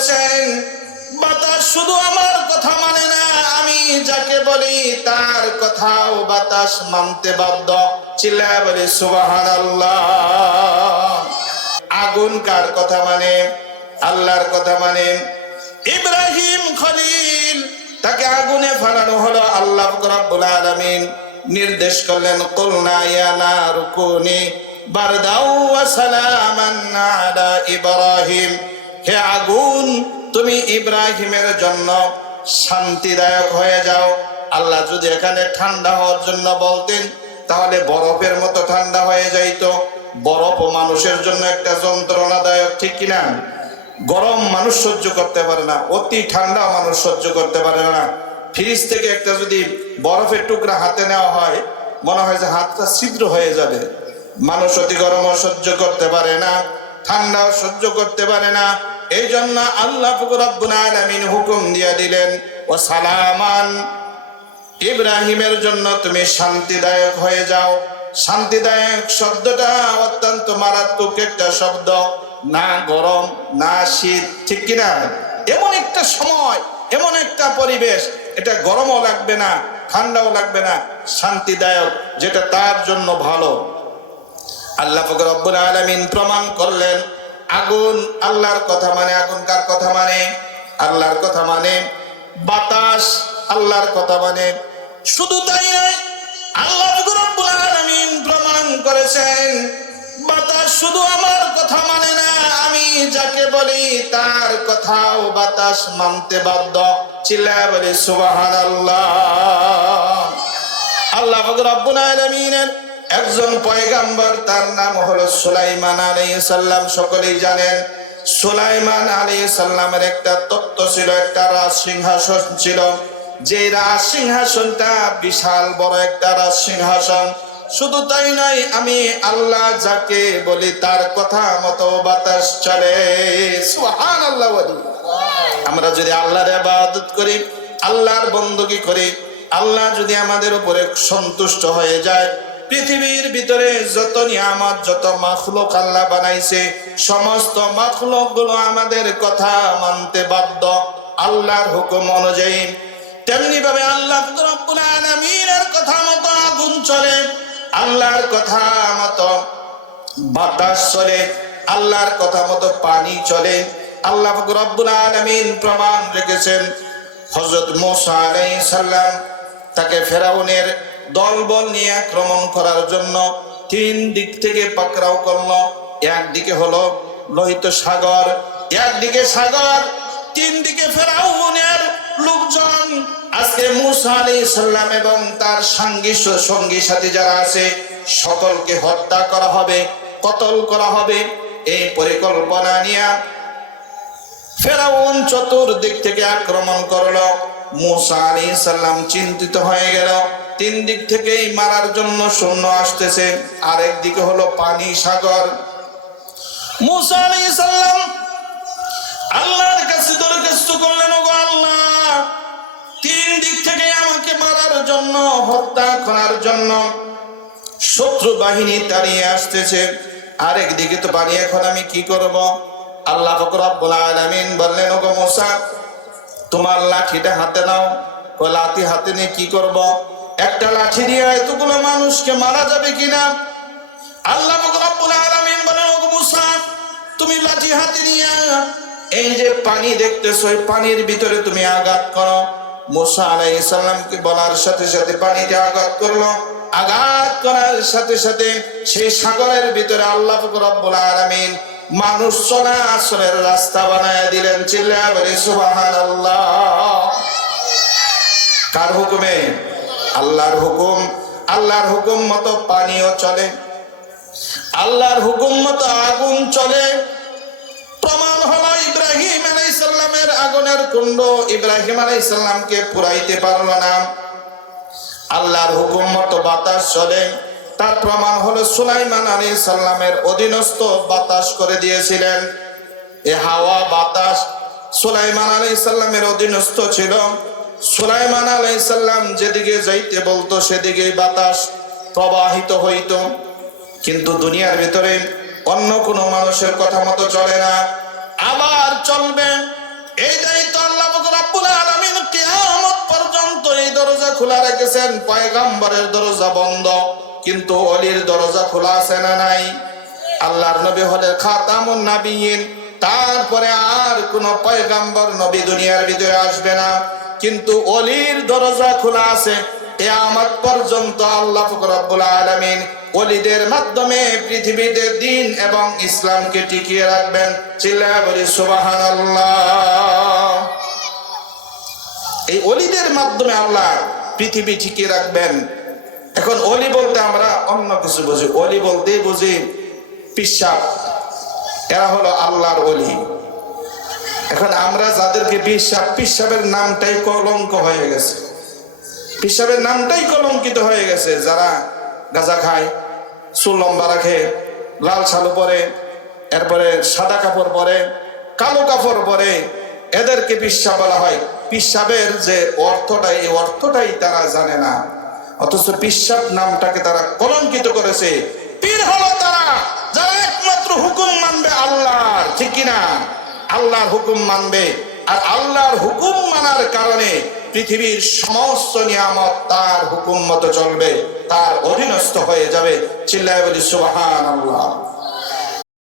করেছেন বাতাস শুধু আমার কথা মানে না, আমি যাকে বলি তার কথাও বাতাস মানতে বাধ্য। চিল্লায় বলি সুবাহান আগুন কার কথা মানে? আল্লাহর কথা মানে? ইব্রাহিম খলিল, তাকে আগুনে ফালানো হলো আল্লাহ রাব্বুল আলামিন। নির্দেশ করলেন, কুলনা ইয়া নারুকুনি বারদাও ওয়া সালামান আলা ইব্রাহিম। হে আগুন, তুমি ইব্রাহিমের জন্য শান্তিদায়ক হয়ে যাও। আল্লাহ যদি এখানে ঠান্ডা হওয়ার জন্য বলতেন, তাহলে বরফের মতো ঠান্ডা হয়ে যাইতো। বরফ মানুষের জন্য একটা যন্ত্রণাদায়ক, ঠিক কিনা? গরম মানুষ সহ্য করতে পারে না, অতি ঠান্ডা মানুষ সহ্য করতে পারে না। ফ্রিজ থেকে একটা যদি বরফের টুকরা হাতে নেওয়া হয়, মনে হয় যে হাতটা ছিদ্র হয়ে যাবে। মানুষ অতি গরমও সহ্য করতে পারে না, ঠান্ডাও সহ্য করতে পারে না এই জন্য আল্লাহ রব্বুল আলামিন হুকুম দিয়ে দিলেন, ও সালামান, ইব্রাহিমের জন্য তুমি শান্তিদায়ক হয়ে যাও। শান্তিদায়ক শব্দটা অত্যন্ত মারাত্মক একটা শব্দ, না গরম, না শীত, ঠিক কিনা? এমন একটা সময়, এমন একটা পরিবেশ, এটা গরমও লাগবে না, ঠান্ডাও লাগবে না, শান্তিদায়ক, যেটা তার জন্য ভালো। আল্লাহ ফকর রব্বুল আলমিন প্রমাণ করলেন আগুন, আল্লাহর কথা মানে আগুন কার কথা মানে আল্লাহর কথা মানে বাতাস, আল্লাহর কথা মানে শুধু তাই আল্লাহ প্রমাণ করেছেন, বাতাস শুধু আমার কথা মানে না, আমি যাকে বলি তার কথাও বাতাস মানতে বাধ্য। চিল্লায় বলি সুবাহান আল্লাহ আল্লাহ রব্বুল আলামিনের একজন পয়গাম্বর, তার নাম হলো সুলাইমান আলাইহিস সালাম সকলেই জানেন, সুলাইমান আলাইহিস সালামের একটা তত্ত্ব ছিল, একটা রাজ সিংহাসন ছিল। যে রাজ সিংহাসনটা বিশাল বড় একটা রাজ সিংহাসন। শুধু তাই নয়, আমি আল্লাহ যাকে বলি তার কথা মতো বাতাস চলে। সুহান আল্লাহ আমরা যদি আল্লাহর আবাদত করি, আল্লাহর বন্দগি করি, আল্লাহ যদি আমাদের উপরে সন্তুষ্ট হয়ে যায় পৃথিবীর ভিতরে যত নিয়ামত, যত মাখলুক আল্লাহ বানাইছে, সমস্ত মাখলুকগুলো আমাদের কথা মানতে বাধ্য। আল্লাহর হুকুম অনুযায়ী তেমনি ভাবে আল্লাহ আলামিনের কথা মতো আগুন চলে, আল্লাহর কথা মতো বাতাস চলে, আল্লাহর কথা মতো পানি চলে। আল্লাহ রব্বুল আলামিন প্রমাণ রেখেছেন, হযরত মুসা আলাইহিস সালাম তাকে ফেরাউনের দলবল নিয়ে আক্রমণ করার জন্য তিন দিক থেকে পাকড়াও করল। একদিকে হলো লোহিত সাগর, একদিকে সাগর তিন দিকে ফেরাউনের লোকজন। আজকে মুসা আলাইহিস সালাম এবং তার সঙ্গী সঙ্গী সাথে যারা আছে, সকলকে হত্যা করা হবে, কতল করা হবে। এই পরিকল্পনা নিয়ে ফেরাউন চতুর্দিক থেকে আক্রমণ করল। মুসা আলাইহিস সালাম চিন্তিত হয়ে গেল। তিন দিক থেকেই মারার জন্য সৈন্য আসতেছে। আরেক দিকে হলো পানি সাগর। মুসা আলাইহিস সালাম আল্লাহর কাছে দরখাস্ত করলেন, ওগো আল্লাহ, তিন দিক থেকে আমাকে মারার জন্য, হত্যা করার জন্য শত্রু বাহিনী তাড়িয়ে আসতেছে। আরেক দিকে তো পানি, এখন আমি কি করব? আল্লাহ ফকর রব্বুল আলামিন বললেন, ওগো মুসা, তোমার লাঠিটা হাতে নাও ও লাঠি হাতে নিয়ে কি করব? একটা লাঠি দিয়ে এতগুলো মানুষকে মারা যাবে কিনা? আল্লাহ রব্বুল আলামিন বলেন, ওগো মুসা, তুমি লাঠি হাতে নিয়ে এই যে পানি দেখতেছো, এই পানির ভিতরে তুমি আঘাত করো। মুসা আলাইহিস বলার সাথে সাথে পানিতে আঘাত করল। আঘাত করার সাথে সাথে সেই সাগরের ভিতরে আল্লাহ রব্বুল আলামিন মানুষ চলাচলের রাস্তা বানায় দিলেন। চিল্লা বলে, সুবহানাল্লাহ। কার হুকুমে? আল্লাহর হুকুম আল্লাহর হুকুম মতো পানিও চলে, আল্লাহর হুকুম মতো আগুন চলে। প্রমাণ হলো ইব্রাহিম আলাইসাল্লামের আগুনের কুণ্ড। ইব্রাহিম আলাইসাল্লামকে পুরাইতে পারল না। আল্লাহর হুকুম মতো বাতাস চলে। তার প্রমাণ হলো সুলাইমান আলী সাল্লামের অধীনস্থ বাতাস করে দিয়েছিলেন। এ হাওয়া বাতাস সুলাইমান আলী সাল্লামের অধীনস্থ ছিল। সুলাইমান আলাই সাল্লাম যেদিকে যাইতে বলতো সেদিকে বাতাস প্রবাহিত হইত। কিন্তু দুনিয়ার ভিতরে অন্য কোনো মানুষের কথা মতো চলে না। আবার চলবে। এই দায়িত্ব আল্লাহ রাব্বুল আলামিন কিয়ামত পর্যন্ত এই দরজা খোলা রেখেছেন। পয়গম্বরের দরজা বন্ধ। কিন্তু অলির দরজা খোলা আছে না নাই? আল্লাহর নবী হলেন খাতামুন নাবিয়িন। তারপরে আর কোন পয়গম্বর নবী দুনিয়ার ভিতরে আসবে না। কিন্তু অলির দরজা খোলা আছে। কিয়ামত পর্যন্ত আল্লাহ রাব্বুল আলামিন অলিদের মাধ্যমে পৃথিবীতে দিন এবং ইসলামকে টিকিয়ে রাখবেন। চিল্লা বলি, সুবহানাল্লাহ। এই অলিদের মাধ্যমে আল্লাহ পৃথিবী ঠিকই রাখবেন। এখন অলি বলতে আমরা অন্য কিছু বুঝি। অলি বলতে বুঝি, পিসাব। এরা হলো আল্লাহর অলি। এখন আমরা যাদেরকে পিসাব পিসাবের নামটাই কলঙ্ক হয়ে গেছে। পিসাবের নামটাই কলঙ্কিত হয়ে গেছে। যারা গাঁজা খায়, চুল লম্বা রাখে, লাল ছালু পরে, এরপরে সাদা কাপড় পরে, কালো কাপড় পরে, এদেরকে পিসাব বলা হয়। পিসাবের যে অর্থটাই, এই অর্থটাই তারা জানে না। অথচ পিসাব নামটাকে তারা কলঙ্কিত করেছে। পীর হলো তারা, যারা একমাত্র হুকুম মানবে আল্লাহ, ঠিক কিনা? আল্লাহর হুকুম মানবে আর আল্লাহর হুকুম মানার কারণে পৃথিবীর সমস্ত নিয়ামত তার হুকুম মতো চলবে, তার অধীনস্থ হয়ে যাবে। চিল্লায় বলি সুবাহান আল্লাহ